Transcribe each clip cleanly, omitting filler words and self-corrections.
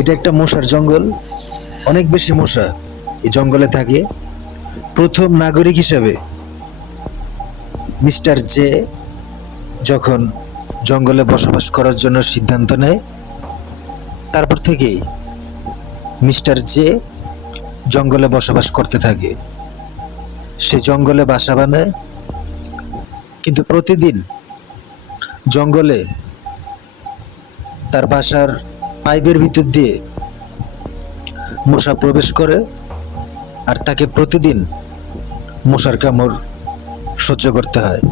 এটা একটা মশার জঙ্গল, অনেক বেশি মশা এই জঙ্গলে থাকে। প্রথম নাগরিক হিসাবে মিস্টার জে যখন জঙ্গলে বসবাস করার জন্য সিদ্ধান্ত নেয়, তারপর থেকেই মিস্টার জে জঙ্গলে বসবাস করতে থাকে। সে জঙ্গলে বাসা বানায়, কিন্তু প্রতিদিন জঙ্গলে তার বাসার পাইপের ভিতর দিয়ে মশা প্রবেশ করে, আর তাকে প্রতিদিন মশার কামড় সহ্য করতে হয়।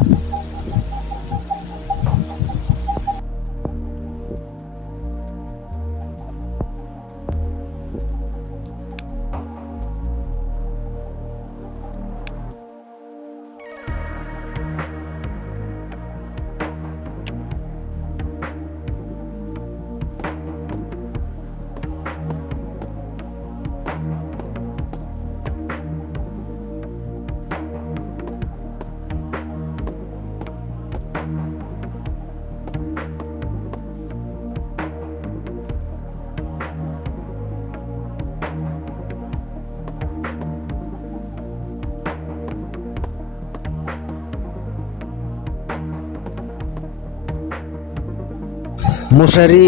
মশারি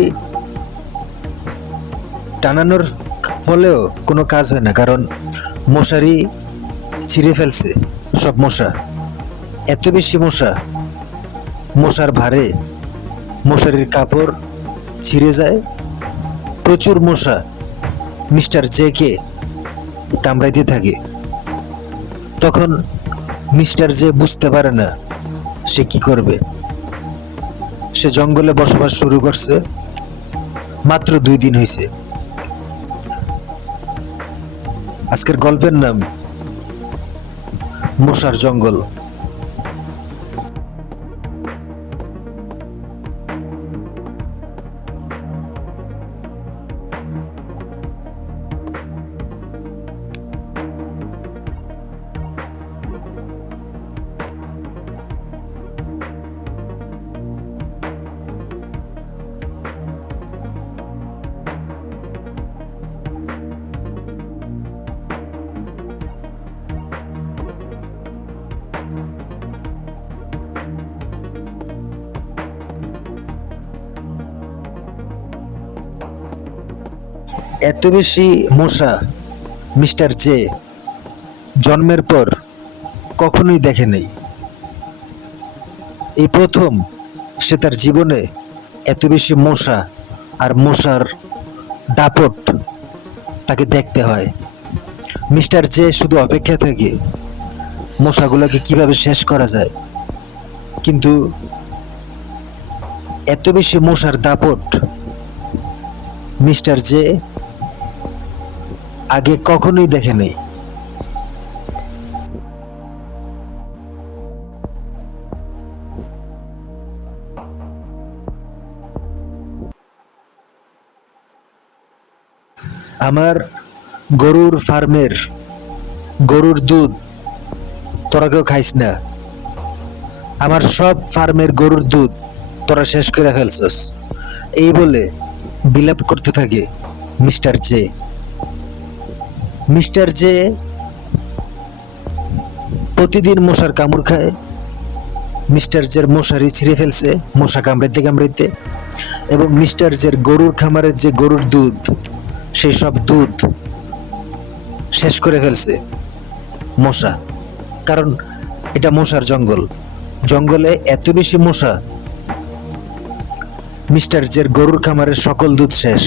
টানানোর ফলেও কোনো কাজ হয় না, কারণ মশারি ছিঁড়ে ফেলছে সব মশা। এত বেশি মশা, মশার ভারে মশারির কাপড় ছিঁড়ে যায়। প্রচুর মশা মিস্টার জে কে কামড়াইতে থাকে। তখন মিস্টার জে বুঝতে পারে না সে কি করবে। সে জঙ্গলে বসবাস শুরু করছে মাত্র 2 দিন হয়েছে। আজকের গল্পের নাম মশার জঙ্গল। এত বেশি মশা মিস্টার জে জন্মের পর কখনোই দেখে নেই। এই প্রথম সে তার জীবনে এত বেশি মশা আর মশার দাপট তাকে দেখতে হয়। মিস্টার জে শুধু অপেক্ষা থাকে মশাগুলোকে কিভাবে শেষ করা যায়, কিন্তু এত বেশি মশার দাপট মিস্টার জে আগে কখনোই দেখে নেই। আমার গরুর ফার্মের গরুর দুধ তোরা কেউ খাইস না। আমার সব ফার্মের গরুর দুধ তোরা শেষ করে ফেলছস, এই বলে বিলাপ করতে থাকে মিস্টার জে। মিস্টার জে প্রতিদিন মশার কামড় খায়। মিস্টার জের মশারি ছিঁড়ে ফেলছে মশা কামড়াইতে কামড়াইতে, এবং মিস্টার জের গরুর খামারের যে গরুর দুধ, সেই সব দুধ শেষ করে ফেলছে মশা। কারণ এটা মশার জঙ্গল, জঙ্গলে এত বেশি মশা, মিস্টার জের গরুর খামারের সকল দুধ শেষ।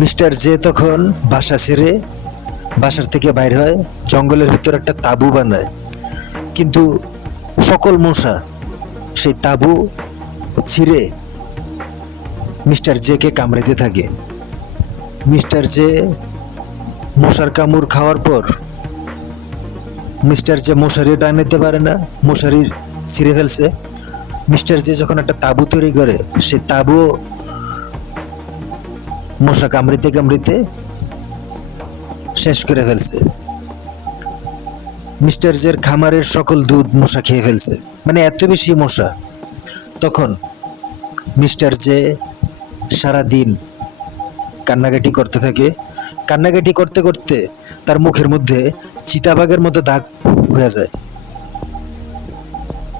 মিস্টার জে তখন বাসা ছেড়ে বাসার থেকে বাইর হয়, জঙ্গলের ভিতর একটা তাঁবু বানায়। কিন্তু সকল মশা সেই তাঁবু ছিঁড়ে মিস্টার জে কে কামড়াতে থাকে। মিস্টার জে মশার কামড় খাওয়ার পর মিস্টার জে মশারিও টানাতে পারে না, মশারি ছিঁড়ে ফেলছে। মিস্টার জে যখন একটা তাঁবু তৈরি করে, সে তাঁবু মশা কামড়িতে কামড়িতে শেষ করে ফেলছে। মিস্টার জের খামারের সকল দুধ মশা খেয়ে ফেলছে, মানে এত বেশি মশা। তখন মিস্টার জে সারা দিন কান্নাকাটি করতে থাকে। কান্নাকাটি করতে করতে তার মুখের মধ্যে চিতাবাঘের মতো দাগ হয়ে যায়।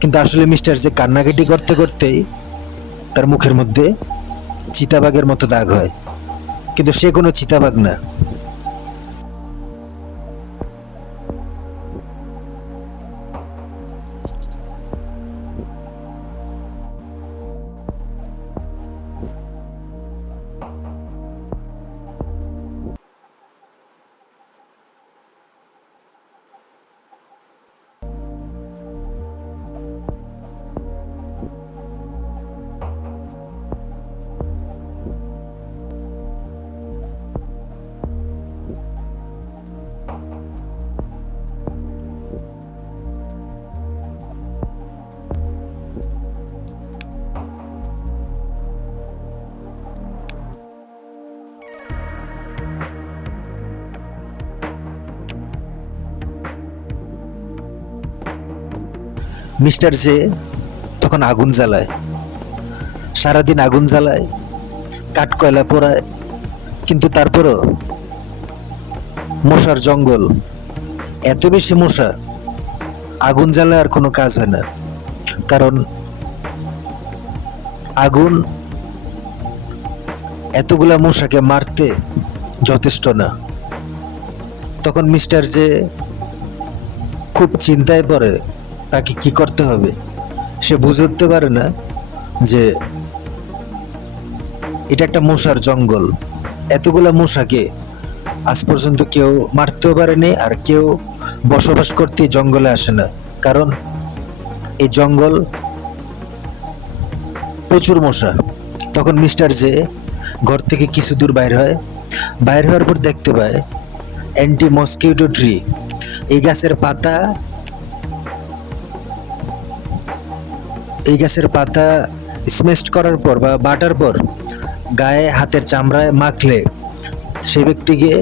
কিন্তু আসলে মিস্টার জে কান্নাকাটি করতে করতেই তার মুখের মধ্যে চিতাবাঘের মতো দাগ হয়, কিন্তু সে কোনো চিতাবাঘ না। মিস্টার জে তখন আগুন জ্বালায়, সারাদিন আগুন জ্বালায়, কাঠ কয়লা পোড়ায়। কিন্তু তারপরও মশার জঙ্গল, এত বেশি মশা, আগুন জ্বালায় আর কোনো কাজ হয় না। কারণ আগুন এতগুলা মশাকে মারতে যথেষ্ট না। তখন মিস্টার জে খুব চিন্তায় পড়ে তাকে কি করতে হবে। সে বুঝে উঠতে পারে না যে এটা একটা মশার জঙ্গল, এতগুলা মশাকে আজ পর্যন্ত কেউ মারতেও পারেনি, আর কেউ বসবাস করতে জঙ্গলে আসে না। কারণ এই জঙ্গল প্রচুর মশা। তখন মিস্টার জে ঘর থেকে কিছু দূর বাইর হয়। বাইর হওয়ার পর দেখতে পায় অ্যান্টি মসকিউটো ট্রি। এই গাছের পাতা স্মেশড করার পর বা বাটার পর গায়ে হাতের চামড়ায় মাখলে সে ব্যক্তিকে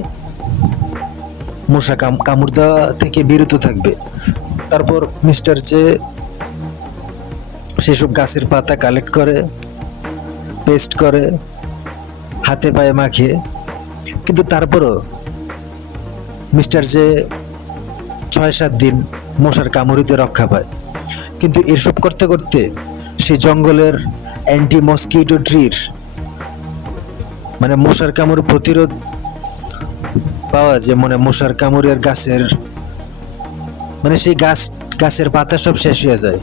মশা কামড় দেওয়া থেকে বিরত থাকবে। তারপর মিস্টার জে সেসব গাছের পাতা কালেক্ট করে, পেস্ট করে, হাতে পায়ে মাখে। কিন্তু তারপরও মিস্টার জে 6-7 দিন মশার কামড়িতে রক্ষা পায়। কিন্তু এসব করতে করতে সে জঙ্গলের অ্যান্টি মসকিউটো ট্রির, মানে মশার কামড় প্রতিরোধ পাওয়া, যে মানে মশার কামড়ের গাছের, মানে সেই গাছের পাতা সব শেষ হয়ে যায়।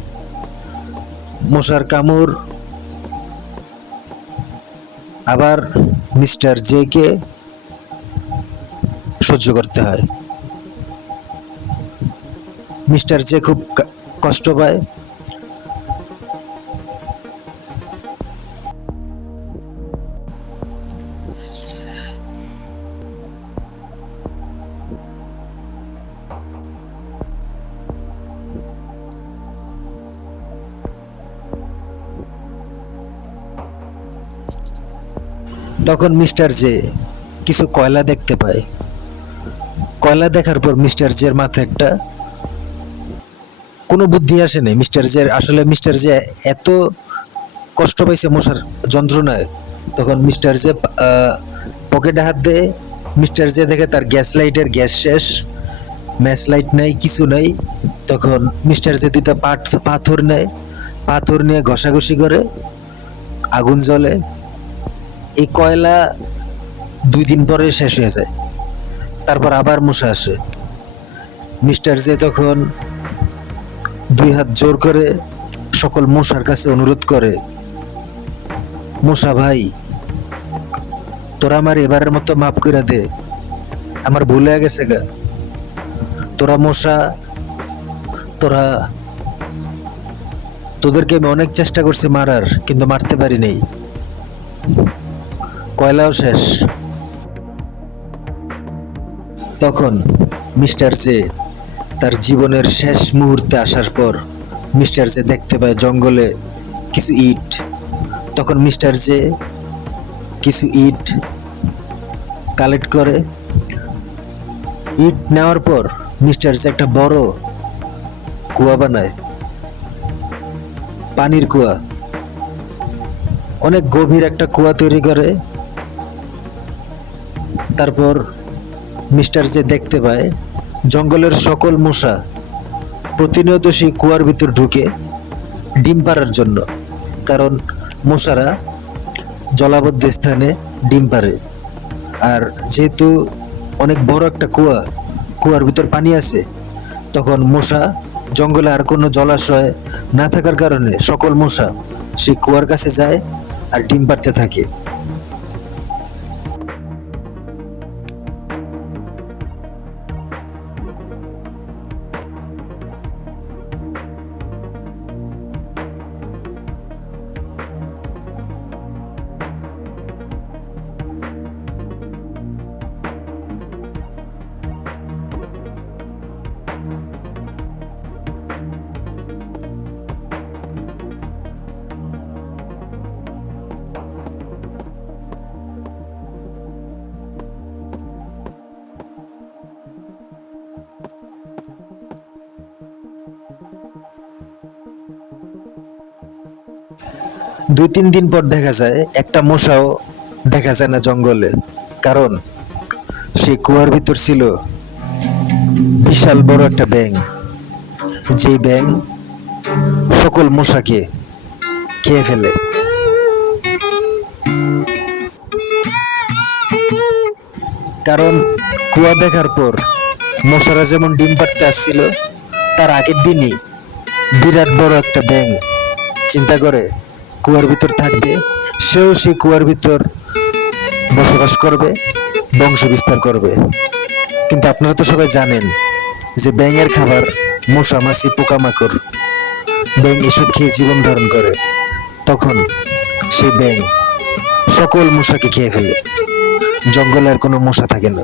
মশার কামড় আবার মিস্টার জে কে সহ্য করতে হয়। মিস্টার জে খুব কষ্ট পায়। তখন মিস্টার জে কিছু কয়লা দেখতে পায়। কয়লা দেখার পর মিস্টার জের মাথায় একটা কোনো বুদ্ধি আসেনি। মিস্টার জে এত কষ্ট পাইছে মশার যন্ত্রণায়। তখন মিস্টার জে পকেটে হাত দেয়। মিস্টার জে দেখে তার গ্যাস লাইটের গ্যাস শেষ, ম্যাচ লাইট নাই, কিছু নাই। তখন মিস্টার জে দুটা পাথর নেয়, পাথর নিয়ে ঘষাঘষি করে, আগুন জ্বলে। এই কয়লা 2 দিন পরে শেষ হয়ে যায়। তারপর আবার মশা আসে। মিস্টার জে তখন 2 হাত জোর করে সকল মশার কাছে অনুরোধ করে, মশা ভাই, তোরা আমার এবারের মতো মাফ করে দে, আমার ভুল হয়ে গেছে গা। তোরা মশা, তোরা, তোদেরকে আমি অনেক চেষ্টা করছি মারার, কিন্তু মারতে পারি নাই। কয়লাও শেষ। তখন মিস্টার জে তার জীবনের শেষ মুহূর্তে আসার পর মিস্টার জে দেখতে পায় জঙ্গলে কিছু ইট। তখন মিস্টার জে কিছু ইট কালেক্ট করে। ইট নেওয়ার পর মিস্টার জে একটা বড় কুয়া বানায়, পানির কুয়া। অনেক গভীর একটা কুয়া তৈরি করে। তারপর মিস্টার জে দেখতে পায় জঙ্গলের সকল মশা প্রতিনিয়ত সেই কুয়ার ভিতর ঢুকে ডিম পাড়ার জন্য, কারণ মশারা জলাবদ্ধ স্থানে ডিম পাড়ে। আর যেহেতু অনেক বড় একটা কুয়া, কুয়ার ভিতর পানি আছে, তখন মশা, জঙ্গলে আর কোনো জলাশয় না থাকার কারণে সকল মশা সেই কুয়ার কাছে যায় আর ডিম পাড়তে থাকে। দুই তিন দিন পর দেখা যায় একটা মশাও দেখা যায় না জঙ্গলে, কারণ সেই কুয়ার ভিতর ছিল বিশাল বড় একটা ব্যাঙ। যে ব্যাঙ সকল মশাকে খেয়ে ফেলে। কারণ কুয়া দেখার পর মশারা যেমন ডিম পাড়তে আসছিল, তার আগের দিনই বিরাট বড় একটা ব্যাঙ চিন্তা করে কুয়ার ভিতর থাকবে, সেও সেই কুয়ার ভিতর বসবাস করবে, বংশ বিস্তার করবে। কিন্তু আপনারা তো সবাই জানেন যে ব্যাঙের খাবার মশা, মাছি, পোকামাকড়। ব্যাঙ এসব খেয়ে জীবন ধারণ করে। তখন সেই ব্যাঙ সকল মশাকে খেয়ে ফেলে, জঙ্গলে আর কোনো মশা থাকে না।